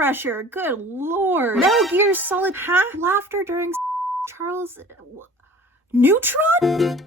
pressure. Good lord. Metal Gear Solid, laughter during Charles... Neutron?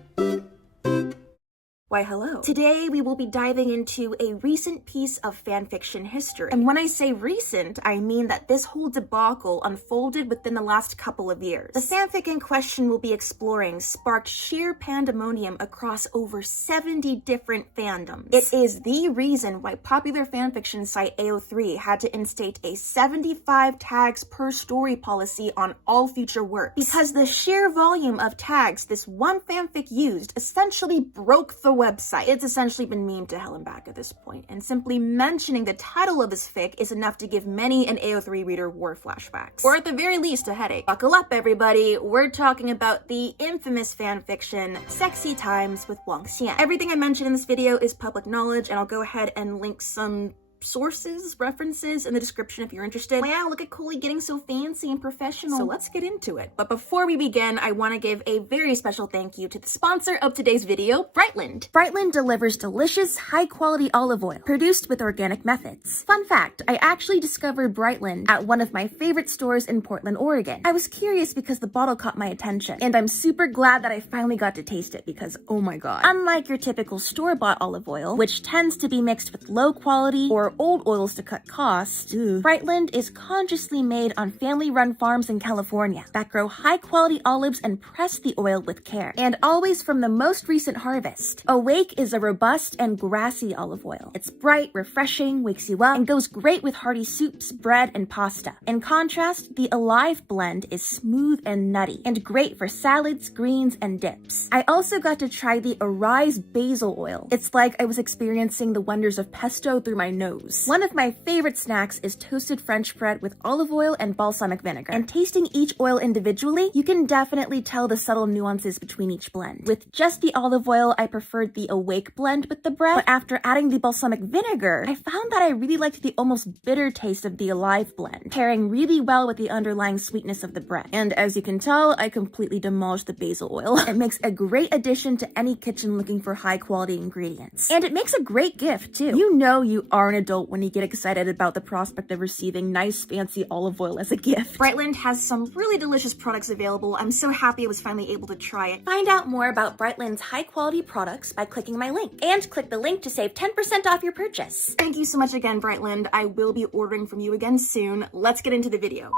Why, hello. Today, we will be diving into a recent piece of fanfiction history. And when I say recent, I mean that this whole debacle unfolded within the last couple of years. The fanfic in question we'll be exploring sparked sheer pandemonium across over 70 different fandoms. It is the reason why popular fanfiction site AO3 had to instate a 75 tags per story policy on all future works. Because the sheer volume of tags this one fanfic used essentially broke the website. It's essentially been memed to hell and back at this point, and simply mentioning the title of this fic is enough to give many an AO3 reader war flashbacks. Or at the very least, a headache. Buckle up, everybody. We're talking about the infamous fanfiction, Sexy Times with Wang Xian. Everything I mentioned in this video is public knowledge, and I'll go ahead and link some sources, references in the description if you're interested. Wow, look at Coley getting so fancy and professional. So let's get into it. But before we begin, I want to give a very special thank you to the sponsor of today's video, Brightland. Brightland delivers delicious, high-quality olive oil produced with organic methods. Fun fact, I actually discovered Brightland at one of my favorite stores in Portland, Oregon. I was curious because the bottle caught my attention, and I'm super glad that I finally got to taste it because, oh my god. Unlike your typical store-bought olive oil, which tends to be mixed with low-quality or old oils to cut costs, Brightland is consciously made on family-run farms in California that grow high-quality olives and press the oil with care, and always from the most recent harvest. Awake is a robust and grassy olive oil. It's bright, refreshing, wakes you up, and goes great with hearty soups, bread, and pasta. In contrast, the Alive blend is smooth and nutty, and great for salads, greens, and dips. I also got to try the Arise basil oil. It's like I was experiencing the wonders of pesto through my nose. One of my favorite snacks is toasted French bread with olive oil and balsamic vinegar. And tasting each oil individually, you can definitely tell the subtle nuances between each blend. With just the olive oil, I preferred the Awake blend with the bread, but after adding the balsamic vinegar, I found that I really liked the almost bitter taste of the Alive blend, pairing really well with the underlying sweetness of the bread. And as you can tell, I completely demolished the basil oil. It makes a great addition to any kitchen looking for high quality ingredients. And it makes a great gift too. You know you are an adult when you get excited about the prospect of receiving nice fancy olive oil as a gift. Brightland has some really delicious products available. I'm so happy I was finally able to try it. Find out more about Brightland's high quality products by clicking my link, and click the link to save 10% off your purchase. Thank you so much again, Brightland. I will be ordering from you again soon. Let's get into the video.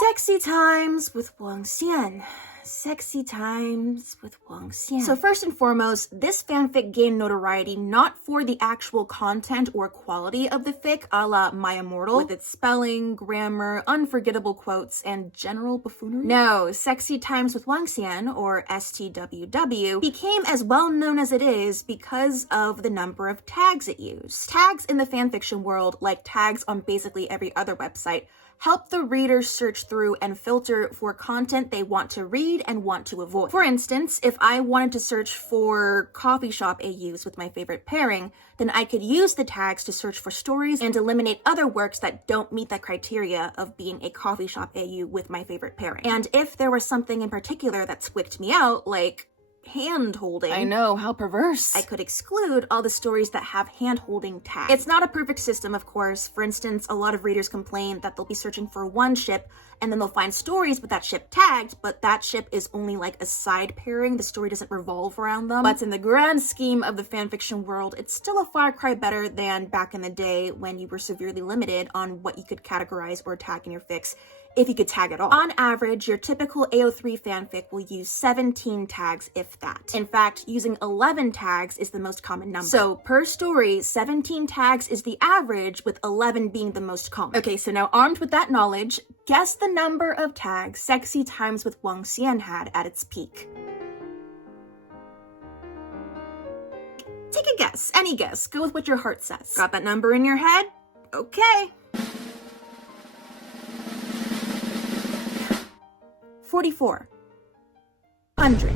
Sexy Times with Wang Xian. Sexy Times with Wang Xian. So first and foremost, this fanfic gained notoriety not for the actual content or quality of the fic, a la My Immortal, with its spelling, grammar, unforgettable quotes, and general buffoonery. No, Sexy Times with Wang Xian, or STWW, became as well known as it is because of the number of tags it used. Tags in the fanfiction world, like tags on basically every other website, help the reader search through and filter for content they want to read and want to avoid. For instance, if I wanted to search for coffee shop AUs with my favorite pairing, then I could use the tags to search for stories and eliminate other works that don't meet that criteria of being a coffee shop AU with my favorite pairing. And if there was something in particular that squicked me out, like hand-holding. I know, how perverse. I could exclude all the stories that have hand-holding tags. It's not a perfect system, of course. For instance, a lot of readers complain that they'll be searching for one ship and then they'll find stories with that ship tagged, but that ship is only like a side pairing. The story doesn't revolve around them. But in the grand scheme of the fanfiction world, it's still a far cry better than back in the day when you were severely limited on what you could categorize or tag in your fics, if you could tag at all. On average, your typical AO3 fanfic will use 17 tags, if that. In fact, using 11 tags is the most common number. So per story, 17 tags is the average, with 11 being the most common. Okay, so now armed with that knowledge, guess the number of tags Sexy Times with Wang Xian had at its peak. Take a guess, any guess. Go with what your heart says. Got that number in your head? Okay. 4,400.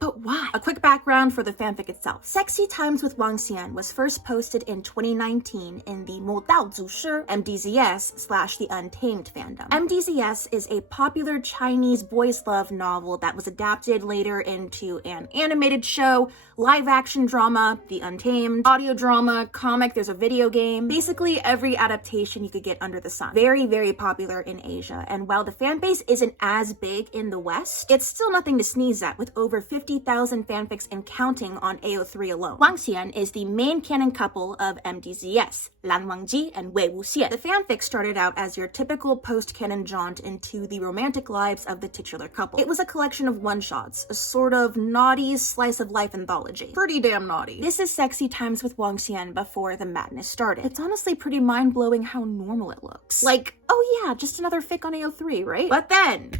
But why? A quick background for the fanfic itself. Sexy Times with Wang Xian was first posted in 2019 in the 某道祖师 MDZS/The Untamed fandom. MDZS is a popular Chinese boys' love novel that was adapted later into an animated show, live-action drama, The Untamed, audio drama, comic, there's a video game, basically every adaptation you could get under the sun. Very, very popular in Asia, and while the fanbase isn't as big in the West, it's still nothing to sneeze at, with over 50,000 fanfics and counting on AO3 alone. Wang Xian is the main canon couple of MDZS, Lan Wangji and Wei Wuxian. The fanfic started out as your typical post-canon jaunt into the romantic lives of the titular couple. It was a collection of one-shots, a sort of naughty slice-of-life anthology. Pretty damn naughty. This is Sexy Times with Wang Xian before the madness started. It's honestly pretty mind-blowing how normal it looks. Like, oh yeah, just another fic on AO3, right? But then,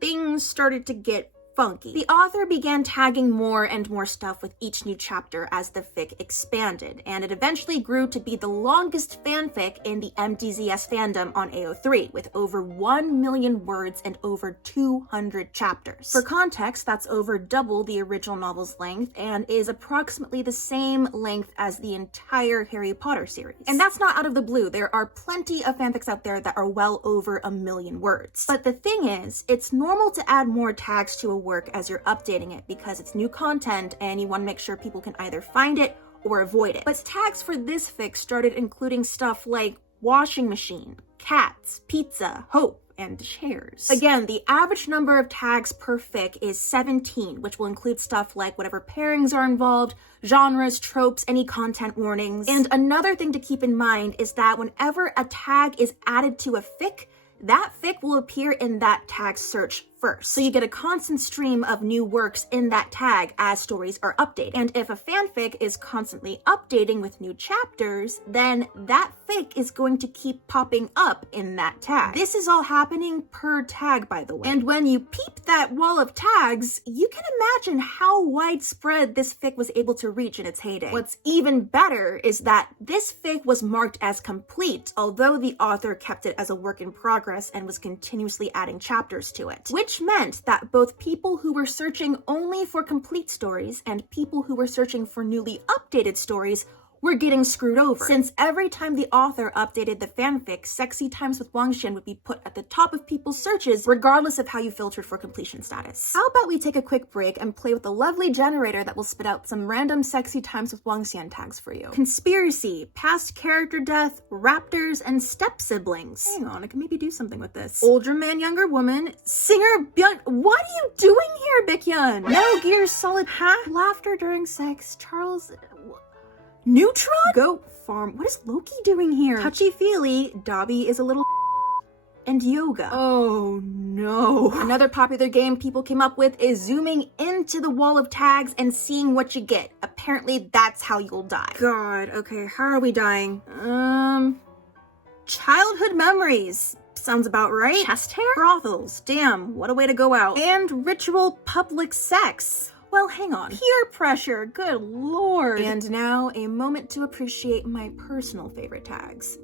things started to get funky. The author began tagging more and more stuff with each new chapter as the fic expanded, and it eventually grew to be the longest fanfic in the MDZS fandom on AO3, with over 1 million words and over 200 chapters. For context, that's over double the original novel's length and is approximately the same length as the entire Harry Potter series. And that's not out of the blue. There are plenty of fanfics out there that are well over 1 million words. But the thing is, it's normal to add more tags to a work as you're updating it because it's new content and you want to make sure people can either find it or avoid it. But tags for this fic started including stuff like washing machine, cats, pizza, hope, and chairs. Again, the average number of tags per fic is 17, which will include stuff like whatever pairings are involved, genres, tropes, any content warnings. And another thing to keep in mind is that whenever a tag is added to a fic, that fic will appear in that tag search first. So you get a constant stream of new works in that tag as stories are updated. And if a fanfic is constantly updating with new chapters, then that fic is going to keep popping up in that tag. This is all happening per tag, by the way. And when you peep that wall of tags, you can imagine how widespread this fic was able to reach in its heyday. What's even better is that this fic was marked as complete, although the author kept it as a work in progress and was continuously adding chapters to it. Which meant that both people who were searching only for complete stories and people who were searching for newly updated stories were getting screwed over, since every time the author updated the fanfic, Sexy Times with Wang Xian would be put at the top of people's searches, regardless of how you filtered for completion status. How about we take a quick break and play with the lovely generator that will spit out some random Sexy Times with Wang Xian tags for you. Conspiracy, past character death, raptors, and step-siblings. Hang on, I can maybe do something with this. Older man, younger woman, singer, what are you doing here, Baekhyun? Metal Gear Solid, laughter during sex, Charles... Neutron? Goat farm. What is Loki doing here? Touchy-feely, Dobby is a little and yoga. Oh no. Another popular game people came up with is zooming into the wall of tags and seeing what you get. Apparently that's how you'll die. God, okay, how are we dying? Childhood memories. Sounds about right. Chest hair? Brothels. Damn, what a way to go out. And ritual public sex. Well, hang on. Peer pressure, good lord. And now, a moment to appreciate my personal favorite tags.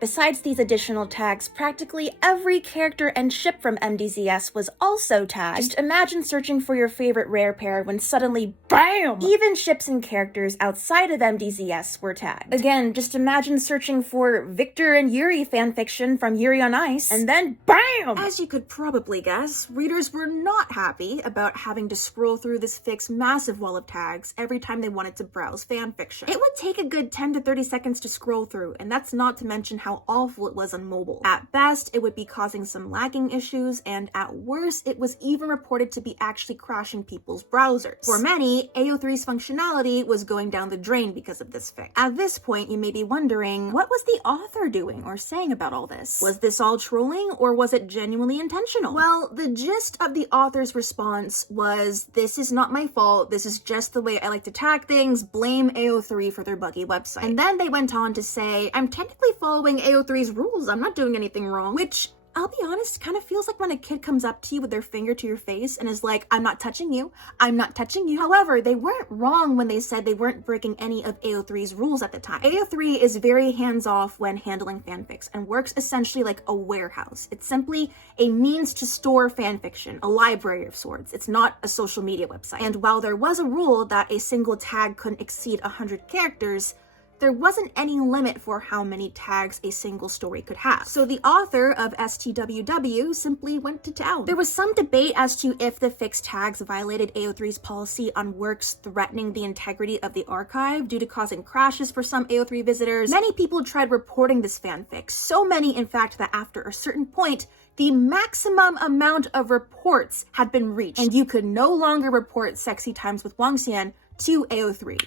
Besides these additional tags, practically every character and ship from MDZS was also tagged. Just imagine searching for your favorite rare pair when suddenly, BAM! Even ships and characters outside of MDZS were tagged. Again, just imagine searching for Victor and Yuri fanfiction from Yuri on Ice, and then BAM! As you could probably guess, readers were not happy about having to scroll through this fic's massive wall of tags every time they wanted to browse fanfiction. It would take a good 10 to 30 seconds to scroll through, and that's not to mention how awful it was on mobile. At best, it would be causing some lagging issues, and at worst, it was even reported to be actually crashing people's browsers. For many, AO3's functionality was going down the drain because of this fix. At this point, you may be wondering, what was the author doing or saying about all this? Was this all trolling, or was it genuinely intentional? Well, the gist of the author's response was, this is not my fault, this is just the way I like to tag things, blame AO3 for their buggy website. And then they went on to say, I'm technically following AO3's rules, I'm not doing anything wrong, which I'll be honest, kind of feels like when a kid comes up to you with their finger to your face and is like, I'm not touching you, I'm not touching you. However, they weren't wrong when they said they weren't breaking any of AO3's rules at the time. AO3 is very hands-off when handling fanfics and works essentially like a warehouse. It's simply a means to store fanfiction, a library of sorts. It's not a social media website. And while there was a rule that a single tag couldn't exceed 100 characters, there wasn't any limit for how many tags a single story could have. So the author of STWW simply went to town. There was some debate as to if the fixed tags violated AO3's policy on works threatening the integrity of the archive due to causing crashes for some AO3 visitors. Many people tried reporting this fanfic, so many in fact that after a certain point, the maximum amount of reports had been reached, and you could no longer report sexy times with Wangxian to AO3.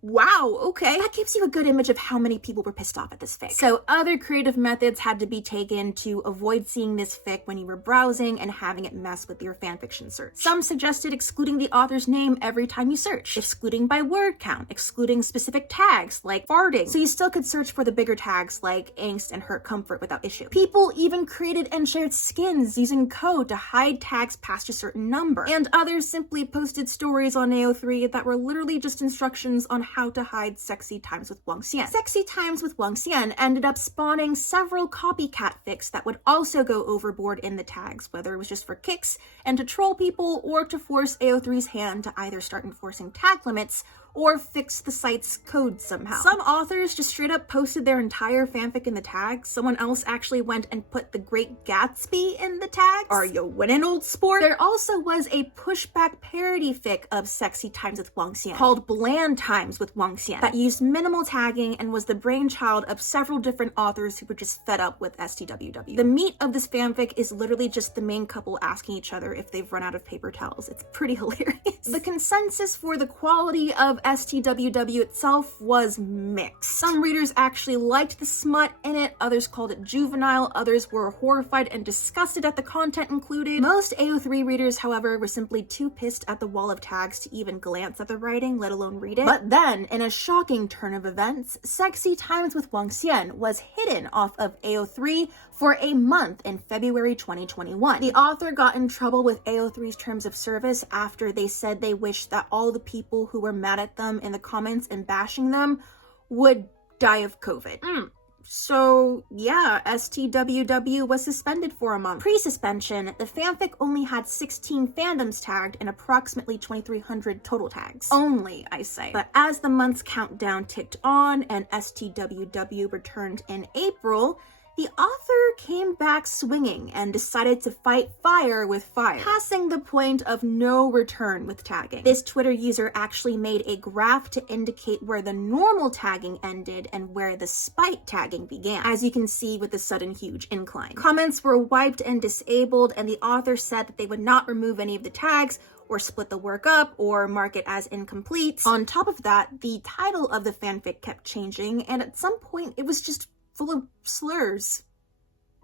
Wow, okay. That gives you a good image of how many people were pissed off at this fic. So other creative methods had to be taken to avoid seeing this fic when you were browsing and having it mess with your fanfiction search. Some suggested excluding the author's name every time you search, excluding by word count, excluding specific tags like farting, so you still could search for the bigger tags like angst and hurt comfort without issue. People even created and shared skins using code to hide tags past a certain number, and others simply posted stories on AO3 that were literally just instructions on how to hide sexy times with Wangxian. Sexy times with Wangxian ended up spawning several copycat fics that would also go overboard in the tags, whether it was just for kicks and to troll people or to force AO3's hand to either start enforcing tag limits or fix the site's code somehow. Some authors just straight up posted their entire fanfic in the tags. Someone else actually went and put The Great Gatsby in the tags. Are you winning, old sport? There also was a pushback parody fic of sexy times with Wangxian called Bland Times with Wangxian that used minimal tagging and was the brainchild of several different authors who were just fed up with STWW. The meat of this fanfic is literally just the main couple asking each other if they've run out of paper towels. It's pretty hilarious. The consensus for the quality of STWW itself was mixed. Some readers actually liked the smut in it, others called it juvenile, others were horrified and disgusted at the content included. Most AO3 readers, however, were simply too pissed at the wall of tags to even glance at the writing, let alone read it. But then, in a shocking turn of events, Sexy Times with Wangxian was hidden off of AO3 for a month in February 2021. The author got in trouble with AO3's terms of service after they said they wished that all the people who were mad at them in the comments and bashing them would die of COVID. So yeah, STWW was suspended for a month. Pre-suspension, the fanfic only had 16 fandoms tagged and approximately 2,300 total tags. Only, I say. But as the month's countdown ticked on and STWW returned in April, the author came back swinging and decided to fight fire with fire, passing the point of no return with tagging. This Twitter user actually made a graph to indicate where the normal tagging ended and where the spite tagging began, as you can see with the sudden huge incline. Comments were wiped and disabled, and the author said that they would not remove any of the tags or split the work up or mark it as incomplete. On top of that, the title of the fanfic kept changing, and at some point it was just full of slurs.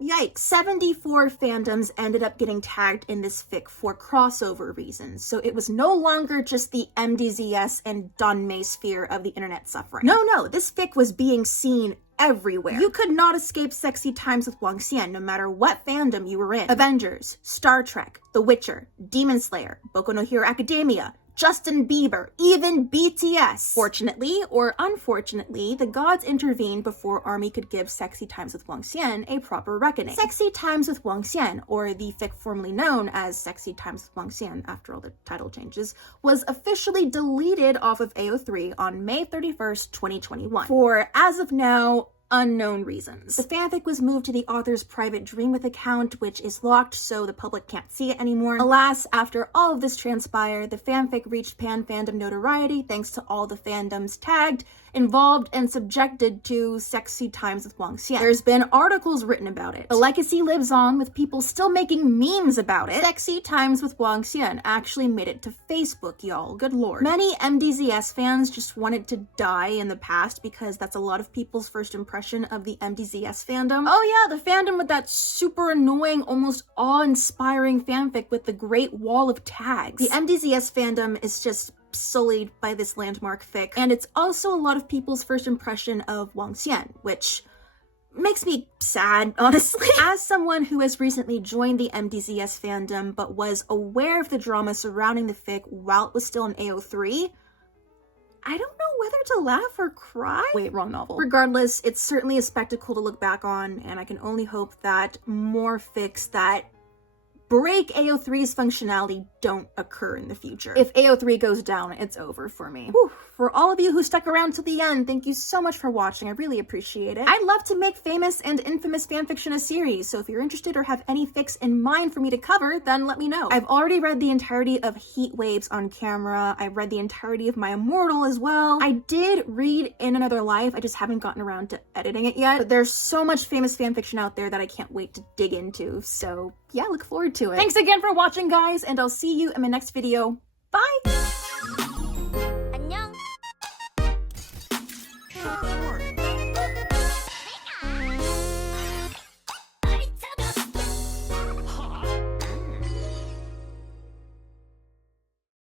Yikes. 74 fandoms ended up getting tagged in this fic for crossover reasons, so it was no longer just the MDZS and Donmei sphere of the internet suffering. No, this fic was being seen everywhere. You could not escape Sexy Times with Wangxian no matter what fandom you were in. Avengers, Star Trek, The Witcher, Demon Slayer, Boku no Hero Academia, Justin Bieber, even BTS. Fortunately or unfortunately, the gods intervened before ARMY could give Sexy Times with Wangxian a proper reckoning. Sexy Times with Wangxian, or the fic formerly known as Sexy Times with Wangxian after all the title changes, was officially deleted off of AO3 on May 31st, 2021. For, as of now, unknown reasons. The fanfic was moved to the author's private Dreamwith account, which is locked so the public can't see it anymore. Alas, after all of this transpired, the fanfic reached fandom notoriety thanks to all the fandoms tagged, involved, and subjected to Sexy Times with Wangxian. There's been articles written about it. The legacy lives on with people still making memes about it. Sexy Times with Wangxian actually made it to Facebook, y'all. Good lord. Many MDZS fans just wanted to die in the past because that's a lot of people's first impression of the MDZS fandom. Oh yeah, the fandom with that super annoying, almost awe-inspiring fanfic with the Great Wall of Tags. The MDZS fandom is just sullied by this landmark fic, and it's also a lot of people's first impression of Wangxian, which makes me sad, honestly. As someone who has recently joined the MDZS fandom but was aware of the drama surrounding the fic while it was still in AO3, I don't know whether to laugh or cry. Wait, wrong novel. Regardless, it's certainly a spectacle to look back on, and I can only hope that more fics that break AO3's functionality don't occur in the future. If AO3 goes down, it's over for me. Whew. For all of you who stuck around till the end, thank you so much for watching. I really appreciate it. I'd love to make famous and infamous fanfiction a series, so if you're interested or have any fics in mind for me to cover, then let me know. I've already read the entirety of Heat Waves on camera. I've read the entirety of My Immortal as well. I did read In Another Life, I just haven't gotten around to editing it yet. But there's so much famous fanfiction out there that I can't wait to dig into, so yeah, look forward to it. Thanks again for watching, guys, and I'll see you in my next video. Bye!